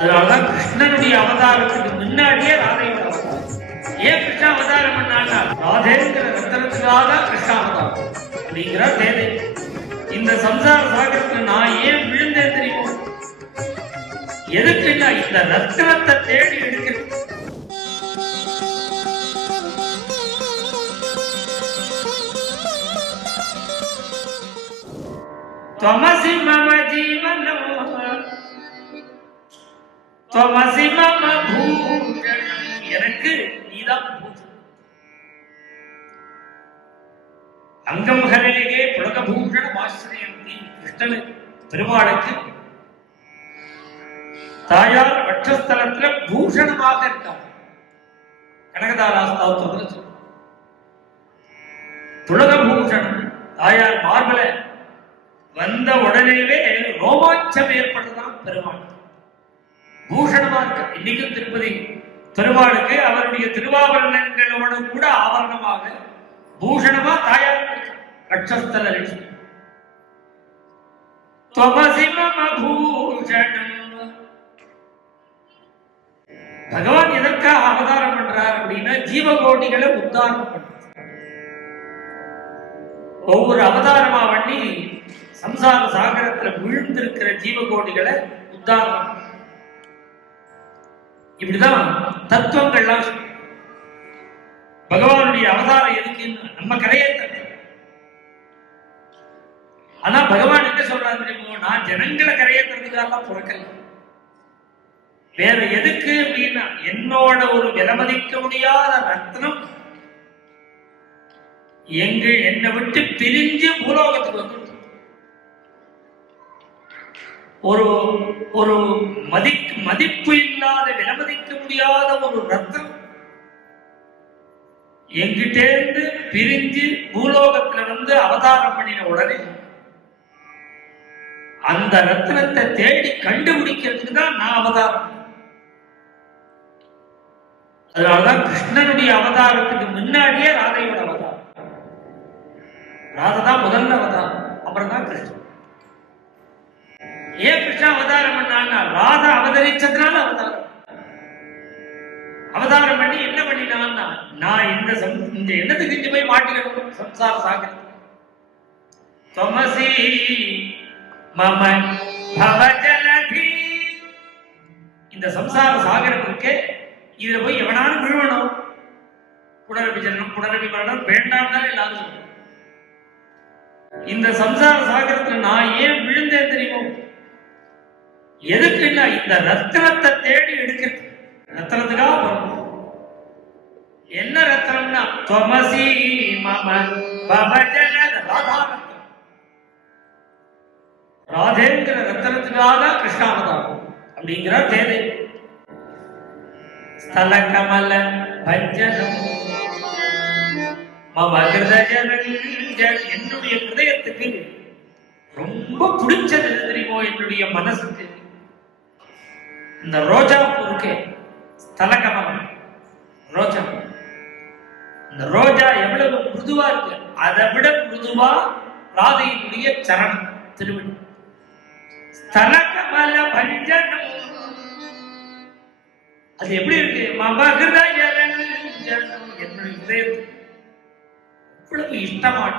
அதனாலதான் கிருஷ்ணனுடைய அவதாரத்துக்கு முன்னாடியே ராதையோட அவதாரம். ஏன் கிருஷ்ண அவதாரம் பண்ணான்னா ராதேங்கிற ரத்தனத்துக்காக கிருஷ்ண அவதாரம் அப்படிங்கிற தேவை. இந்த சம்சார சாகரத்துல நான் ஏன் விழுந்தேன் தெரியுமோ? எதுக்குன்னா இந்த ரத்தனத்தை தேடி எடுக்கிறேன். त्वमसि मम जीवनो त्वमसि मम भूषणம். எனக்கு நீதான் பூஷணம். அங்கம் ஹரேகே புலகபூஷணம் ஆசிரியந்தி. கிருஷ்ணன் பெருமாளுக்கு தாயார் வட்சஸ்தலத்துல பூஷணமாக இருக்காங்க. கனகதாராஸ்தாவத்தில் சொல்ற புலகபூஷணம் தாயார் மார்பல வந்த உடனேவே ரோமாஞ்சம் ஏற்பட்டதான் பெருமாள் பூஷணமா இருக்க. இன்னைக்கும் திருப்பதி பெருமாளுக்கு அவருடைய திருவாபரணங்களோடு கூட ஆபரணமாக பூஷணமா தாயார் வட்சஸ்தல லட்சுமி. त्वमसि मम பூஷணம். பகவான் எதற்காக அவதாரம் பண்றார் அப்படின்னா ஜீவகோட்டிகளை உத்தாரணம் பண்றார். ஒவ்வொரு அவதாரமா பண்ணி சம்சார சாகரத்துல விழுந்திருக்கிற ஜீவகோடிகளை உத்தாரணம். இப்படிதான் தத்துவங்கள்லாம் பகவானுடைய அவதாரம் எதுக்குன்னு நம்ம கரையேற்ற. ஆனா பகவான் என்ன சொல்றாரு தெரியுமோ? நான் ஜனங்களை கரையேற்றுறதுக்காக பிறக்கல. வேற எதுக்கு அப்படின்னா என்னோட ஒரு விலமதிக்க முடியாத ரத்னம் என்னை விட்டு பிரிஞ்சு பூலோகத்துக்கு வந்து ஒரு ஒரு மதிப்பு இல்லாத விலமதிக்க முடியாத ஒரு ரத்னம் எங்கிட்டேந்து பிரிஞ்சு பூலோகத்துல வந்து அவதாரம் பண்ணின உடனே அந்த ரத்னத்தை தேடி கண்டுபிடிக்கிறதுக்கு தான் நான் அவதாரம். அதனாலதான் கிருஷ்ணனுடைய அவதாரத்துக்கு முன்னாடியே ராதையோட அவதாரம். ராதை தான் முதல்ல அவதாரம், அப்புறம் தான் கிருஷ்ணன். ஏன் கிருஷ்ண அவதாரம் பண்ணான்னா ராதா அவதரிச்சதுனால அவதாரம் பண்ணி என்ன பண்ணினான்னா நான் இந்த எண்ணத்துக்கு இங்க போய் மாட்டிக்கணும் சம்சார சாகரம். त्वमसि मम भवजलधि. இந்த சம்சார சாகரம் இருக்கே, இதுல போய் எவனாலும் விழுவணும். புனரபி ஜனனம் புனரபி மரணம் வேண்டாம் தானே எல்லாரும் சொல்றோம். இந்த சம்சார சாகரத்துல நான் ஏன் விழுந்தேன் தெரியுமோ? எதுக்குன்னா இந்த ரத்னத்தை தேடி எடுக்கிறது. ரத்னத்துக்காக என்ன ரத்னம்னா त्वमसि मम भवजलधि. ராதாரத்னம். ராதேங்கிற ரத்னத்துக்காக கிருஷ்ணாவதாரம் அப்படிங்கிற தேவை. ஸ்தல கமல பஞ்சனம் மம ஹிருதயரஞ்சன். என்னுடைய ஹிருதயத்துக்கு ரொம்ப பிடிச்சது தெரியுமோ? என்னுடைய மனசுக்கு இந்த ரோஜா பூ இருக்கே, ஸ்தல கமலம் ரோஜா. இந்த ரோஜா எவ்வளவு மிருதுவா இருக்கு, அதை விட மிருதுவா ராதையினுடைய சரணம் திருவடி. ஸ்தல கமல பஞ்சனம். அது எப்படி இருக்கு? மம ஹிருதயரஞ்சன். என்னுடைய ஹிருதயத்துக்கு இவ்வளவு இஷ்டமான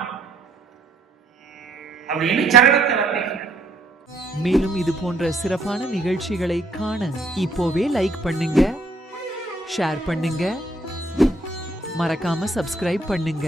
அப்படின்னு சரணத்தை வர்ணிக்கிறேன். மேலும் இது போன்ற சிறப்பான நிகழ்ச்சிகளை காண இப்போவே லைக் பண்ணுங்க, ஷேர் பண்ணுங்க, மறக்காம சப்ஸ்கிரைப் பண்ணுங்க.